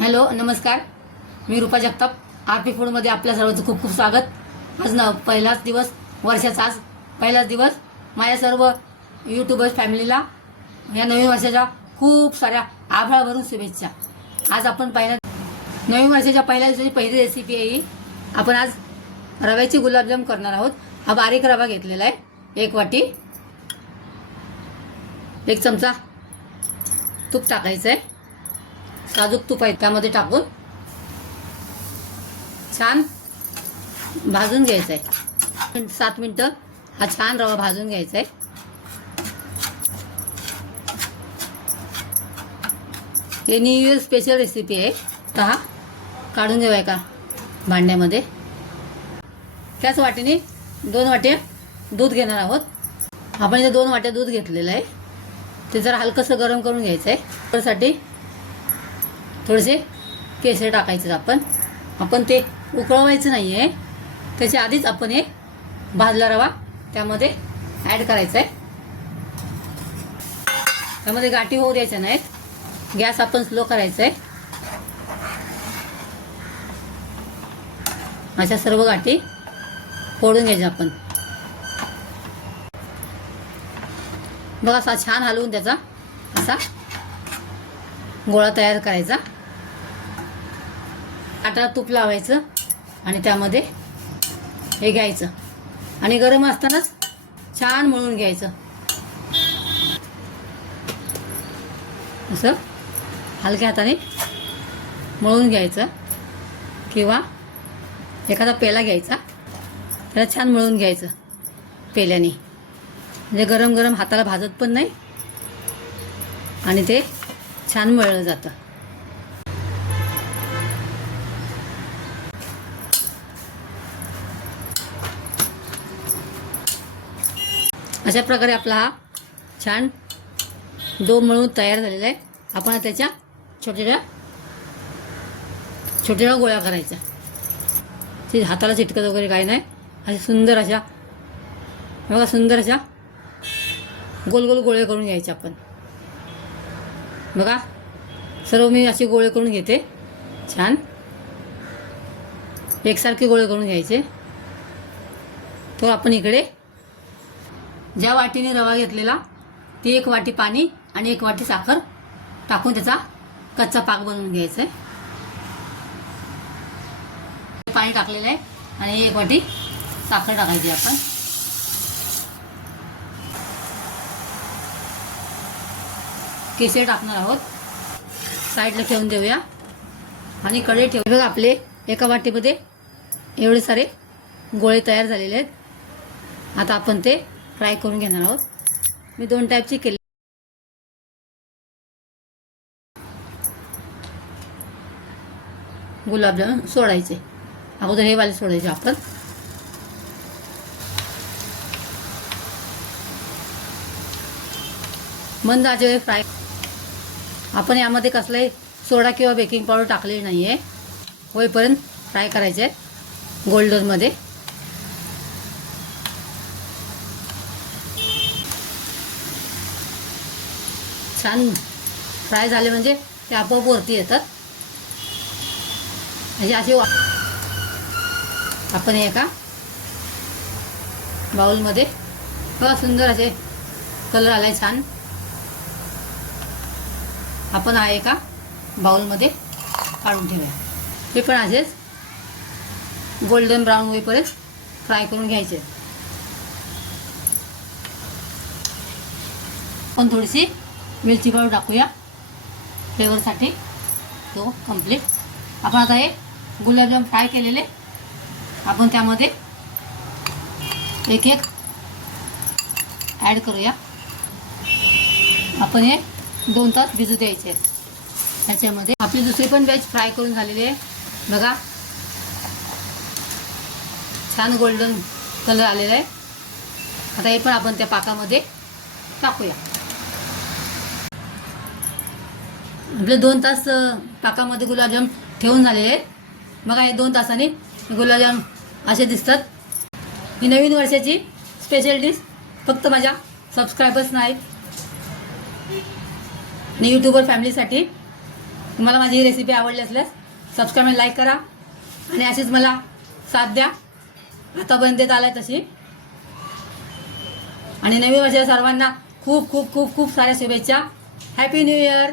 Hello नमस्कार. मी Rupa Jagtap. R P फूडमध्ये आपल्या सर्वांचं खूप खूप स्वागत. आज न पहिलाच दिवस वर्षाचा आज पहिलाच दिवस. माझ्या सर्व यूट्यूबर्स फॅमिलीला या नवीन वर्षाच्या खूप साऱ्या आभाळ भरून शुभेच्छा. आज आपण पहिल्या नवीन वर्षाच्या पहिल्या दिवसाची पहिली रेसिपी आहे ही. आपण आज रव्याची गुलाबजाम करणार आहोत. हा बारीक रवा घेतलेला आहे. एक वाटी. एक चमचा तूप टाकायचं आहे. साजूक तूप आहे त्यामध्ये टाकून छान भाजून घ्यायचं आहे सात मिनटं हा छान रवा भाजून घ्यायचा आहे हे न्यू इयर स्पेशल रेसिपी आहे. तर हा काढून घेऊया का भांड्यामध्ये? त्याच वाटेने दोन वाट्या दूध घेणार आहोत. आपण इथे दोन वाट्या दूध घेतलेलं आहे. ते जरा हलकंसं गरम करून घ्यायचं आहे त्यासाठी थोडेसे केसर टाकायचे आपण. आपण ते उकळवायचं नाही आहे त्याच्या आधीच आपण हे भाजला रवा त्यामध्ये ॲड करायचा आहे त्यामध्ये गाठी होऊ द्यायच्या नाहीत. गॅस आपण स्लो करायचा आहे अशा सर्व गाठी फोडून घ्यायच्या आपण. बघा असा छान हलवून त्याचा असा गोळा तयार करायचा. आटा तूप लावायचं आणि त्यामध्ये हे घ्यायचं. आणि गरम असतानाच छान मळून घ्यायचं. असं हलक्या हाताने मळून घ्यायचं. किंवा एखादा पेला घ्यायचा. त्याला छान मळून घ्यायचं पेल्याने. म्हणजे गरम गरम हाताला भाजत पण नाही. आणि ते छान मळलं जातं. अशा प्रकारे आपला हा छान डो मळून तयार झालेला आहे. आपण त्याच्या छोट्या छोट्या गोळ्या करायच्या. ते हाताला चिटकत वगैरे काही नाही. अशा सुंदर अशा बघा सुंदर अशा गोल गोल गोळे करून घ्यायचे आपण. बघा सर्व मी असे गोळे करून घेते. छान. एकसारखे गोळे करून घ्यायचे. तो आपण इकडे ज्या वाटीने रवा घेतलेला ती एक वाटी पाणी आणि एक वाटी साखर टाकून त्याचा कच्चा पाक बनवून घ्यायचा आहे. पाणी टाकलेलं आहे आणि एक वाटी साखर टाकायची आपण. केसर टाकणार आहोत. साईडला ठेवून देऊया. आणि कडे ठेवू बघा आपले एका वाटीमध्ये एवढे सारे गोळे तयार झालेले आहेत. आता आपण ते फ्राय करून घेणार आहोत. मी दोन टाईपची केले. गुलाबजामुन सोडायचे. अगोदर हे वाले सोडायचे आपण. मंद आचेवर फ्राय आपण यामध्ये कसलाही सोडा किंवा बेकिंग पावडर टाकलेली नाही आहे होईपर्यंत फ्राय करायचे. गोल्डनमध्ये छान फ्राय झाले म्हणजे ते आपोआप वरती येतात. म्हणजे असे वा आपण हे एका बाउलमध्ये. बघा सुंदर असे कलर आलाय छान. आपण हा एका बाउलमध्ये काढून ठेवूया. हे पण असेच गोल्डन ब्राऊन होईपर्यंत फ्राय करून घ्यायचे. पण थोडीशी वेलची पावडर टाकूया. फ्लेवरसाठी तो कंप्लीट आपण आता हे गुलाबजाम फ्राय केलेले. आपण त्यामध्ये एक एक ॲड करूया. आपण हे दोन तास भिजू द्यायचे. त्याच्यामध्ये आपली दुसरी पण वेज फ्राय करून झालेली आहे. बघा. छान गोल्डन कलर आलेला आहे. आता हे पण आपण त्या पाकामध्ये टाकूया. आपले दोन तास पाकामध्ये गुलाबजाम ठेवून झालेले आहेत. बघा हे दोन तासाने गुलाबजाम असे दिसतात. ही नवीन वर्षाची स्पेशल डिश फक्त माझ्या सबस्क्रायबर्स नाही. आणि यूट्यूबर फॅमिलीसाठी तुम्हाला माझी ही रेसिपी आवडली असल्यास सबस्क्राईब लाईक करा. आणि अशीच मला साथ द्या. आतापर्यंत देत आलाय तशी. आणि नवीन वर्षाच्या सर्वांना खूप खूप खूप खूप साऱ्या शुभेच्छा. Happy new year